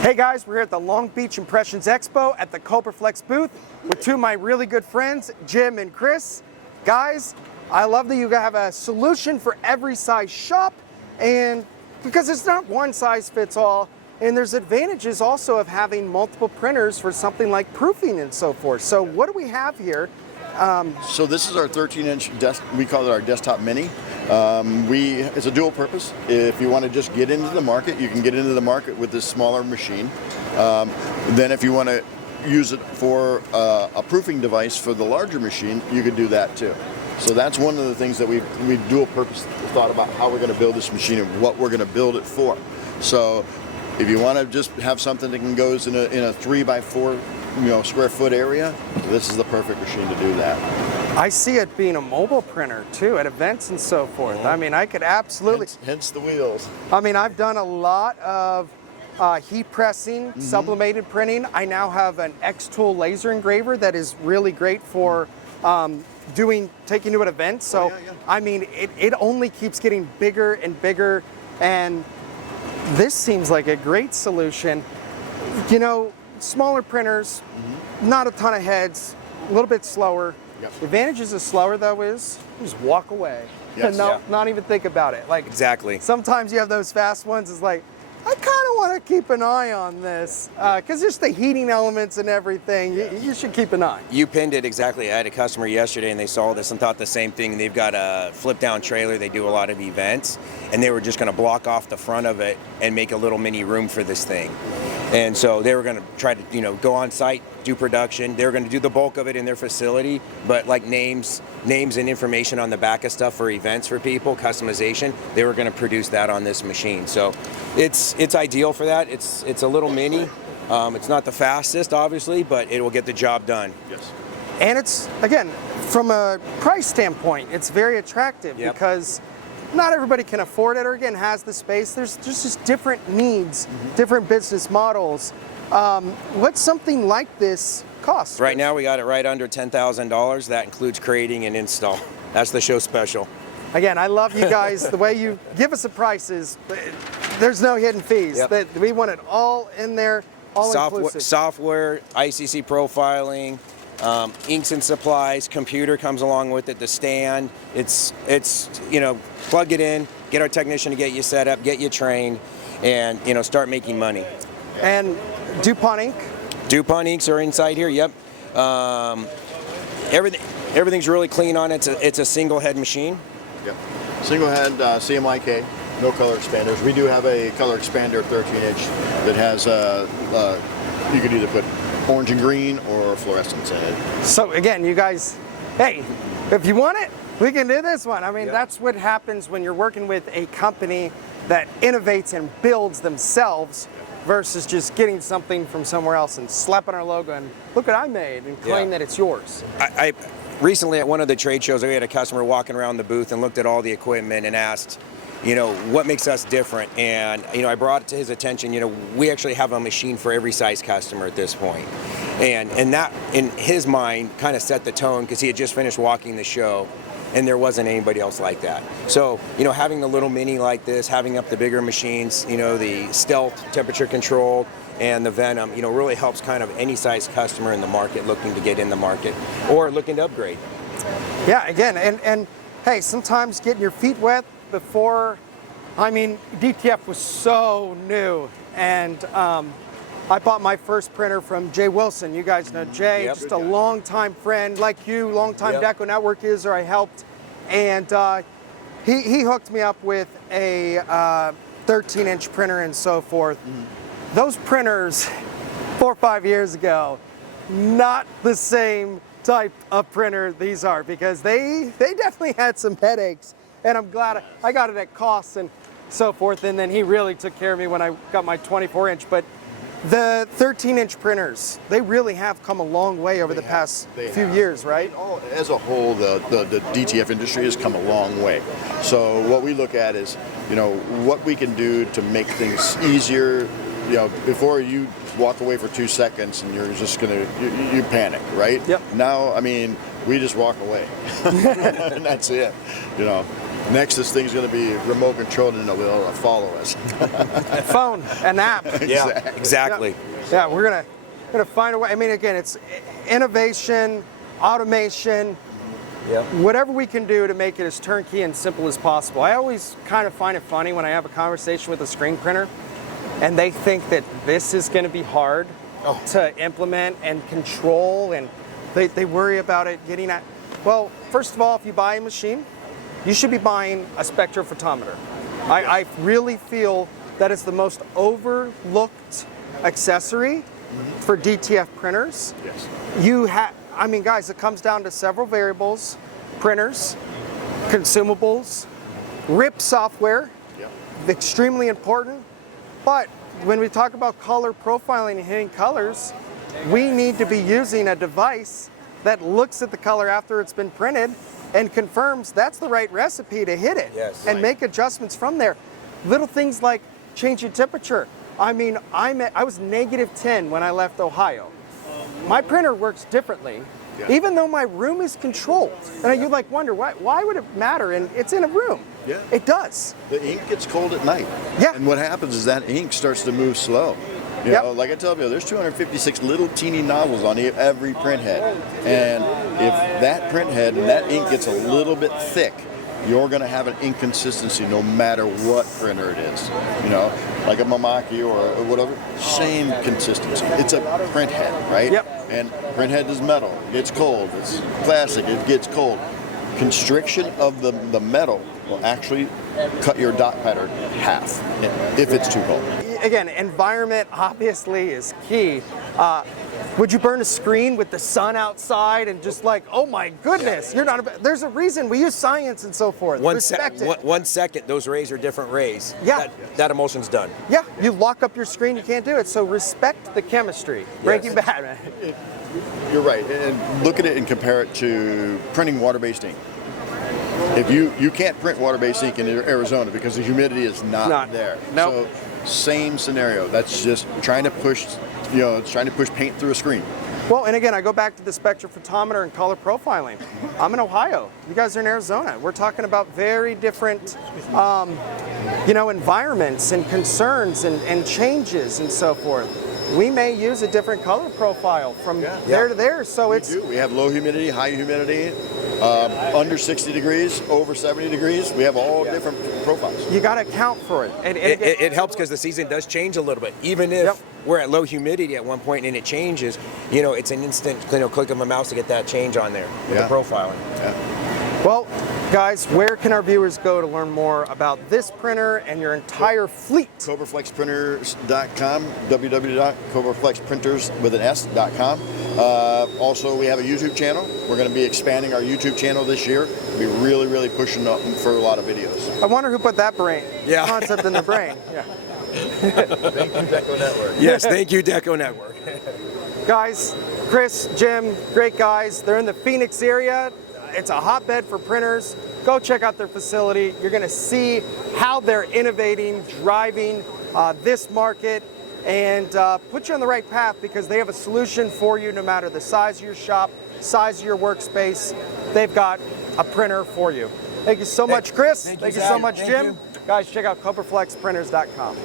Hey guys, we're here at the Long Beach Impressions Expo at the CobraFlex booth with two of my really good friends, Jim and Chris. Guys, I love that you have a solution for every size shop, and because it's not one size fits all, and there's advantages also of having multiple printers for something like proofing and so forth. So what do we have here? So this is our 13-inch we call it our desktop mini. It's a dual purpose. If you want to just get into the market, you can get into the market with this smaller machine. Then if you want to use it for a proofing device for the larger machine, you could do that too. So that's one of the things that we dual purpose thought about how we're going to build this machine and what we're going to build it for. So if you want to just have something that can go in a 3x4 square foot area, this is the perfect machine to do that. I see it being a mobile printer too at events and so forth. I mean, I could absolutely... Hence the wheels. I mean, I've done a lot of heat pressing, sublimated printing. I now have an X-Tool laser engraver that is really great for taking to an event. So, I mean, it only keeps getting bigger and bigger, and this seems like a great solution. You know, smaller printers, not a ton of heads, a little bit slower. Yep. The advantages of slower though is you just walk away and not even think about it. Like exactly. Sometimes you have those fast ones. It's like, I kind of want to keep an eye on this because just the heating elements and everything. You should keep an eye. You pinned it exactly. I had a customer yesterday and they saw this and thought the same thing. They've got a flip down trailer. They do a lot of events and they were just going to block off the front of it and make a little mini room for this thing. And so they were going to try to, go on site, do production. They were going to do the bulk of it in their facility, but like names and information on the back of stuff for events for people, customization, they were going to produce that on this machine. So it's ideal for that. It's a little mini. It's not the fastest, obviously, but it will get the job done. Yes. And it's, again, from a price standpoint, it's very attractive because not everybody can afford it or, again, has the space. There's just different needs, different business models. What's something like this cost? Right now we got it right under $10,000. That includes creating and install. That's the show special. Again, I love you guys. The way you give us the prices, there's no hidden fees. We want it all in there, all inclusive. Software, ICC profiling, inks and supplies, computer comes along with it, the stand. It's plug it in, get our technician to get you set up, get you trained, and start making money. And DuPont ink? DuPont inks are inside here, yep. Everything's really clean on it. It's a single head machine. Yep. Single head CMYK, no color expanders. We do have a color expander 13-inch that has, you could either put orange and green or fluorescence in it. So again, you guys, hey, if you want it, we can do this one. I mean, that's what happens when you're working with a company that innovates and builds themselves versus just getting something from somewhere else and slapping our logo and look what I made and claim that it's yours. I recently at one of the trade shows, we had a customer walking around the booth and looked at all the equipment and asked, what makes us different? And, I brought it to his attention, we actually have a machine for every size customer at this point. And that, in his mind, kind of set the tone because he had just finished walking the show and there wasn't anybody else like that. So, having the little mini like this, having up the bigger machines, the stealth, temperature controlled, and the Venom, really helps kind of any size customer in the market looking to get in the market or looking to upgrade. Yeah, again, and hey, sometimes getting your feet wet before, DTF was so new, and I bought my first printer from Jay Wilson. You guys know Jay, just a longtime friend like you, longtime DecoNetwork user. I helped, and he hooked me up with a 13-inch printer and so forth. Those printers 4 or 5 years ago, not the same type of printer these are because they definitely had some headaches, and I'm glad I got it at cost and so forth, and then he really took care of me when I got my 24-inch. But the 13-inch printers, they really have come a long way over the past few years, right? As a whole, the DTF industry has come a long way. So what we look at is, what we can do to make things easier. Before you walk away for 2 seconds and you're just you panic, right? Yep. Now, we just walk away, and that's it. Next, this thing's going to be remote controlled and it'll be able to follow us. Phone, an app. Yeah, exactly. Yeah, we're gonna find a way. I mean, again, it's innovation, automation, whatever we can do to make it as turnkey and simple as possible. I always kind of find it funny when I have a conversation with a screen printer and they think that this is going to be hard to implement and control, and they worry about it getting at. Well, first of all, if you buy a machine, you should be buying a spectrophotometer. I really feel that it's the most overlooked accessory for DTF printers. Yes. I mean, guys, it comes down to several variables: printers, consumables, RIP software, extremely important. But when we talk about color profiling and hitting colors, we need to be using a device that looks at the color after it's been printed and confirms that's the right recipe to hit it, and make adjustments from there. Little things like changing temperature. I mean, I was -10 when I left Ohio. My printer works differently, even though my room is controlled. And you like wonder, why would it matter? And it's in a room. Yeah. It does. The ink gets cold at night. Yeah. And what happens is that ink starts to move slow. You know, like I tell you, there's 256 little teeny nozzles on every print head. And if that print head and that ink gets a little bit thick, you're going to have an inconsistency no matter what printer it is. You know, like a Mamaki or whatever, same consistency. It's a print head, right? And print head is metal. It gets cold. It's plastic. It gets cold. Constriction of the metal will actually cut your dot pattern half if it's too cold. Again, environment obviously is key. Would you burn a screen with the sun outside and just like, oh my goodness, you're not, there's a reason we use science and so forth. Respect it. 1 second, those rays are different rays. Yeah. That emulsion's done. Yeah, you lock up your screen, you can't do it. So respect the chemistry. Breaking Bad, man. You're right, and look at it and compare it to printing water-based ink. If you can't print water-based ink in Arizona because the humidity is not there. Nope. So same scenario. That's just trying to push, it's trying to push paint through a screen. Well, and again, I go back to the spectrophotometer and color profiling. I'm in Ohio. You guys are in Arizona. We're talking about very different, environments and concerns and changes and so forth. We may use a different color profile from there to there. So We have low humidity, high humidity, under 60 degrees, over 70 degrees. We have all different profiles. You got to account for it. It helps because the season does change a little bit. Even if we're at low humidity at one point and it changes, it's an instant click of a mouse to get that change on there with the profiling. Well, guys, where can our viewers go to learn more about this printer and your entire fleet? CobraFlexPrinters.com, www.CobraFlexPrinters.com. Also, we have a YouTube channel. We're going to be expanding our YouTube channel this year. We'll be really, really pushing up for a lot of videos. I wonder who put that concept in the brain. Thank you, DecoNetwork. Yes, thank you, DecoNetwork. Guys, Chris, Jim, great guys. They're in the Phoenix area. It's a hotbed for printers. Go check out their facility. You're going to see how they're innovating, driving this market, and put you on the right path because they have a solution for you no matter the size of your shop, size of your workspace. They've got a printer for you. Thank you so much, Chris. Thank you so much, Jim. Guys, check out CobraFlexPrinters.com.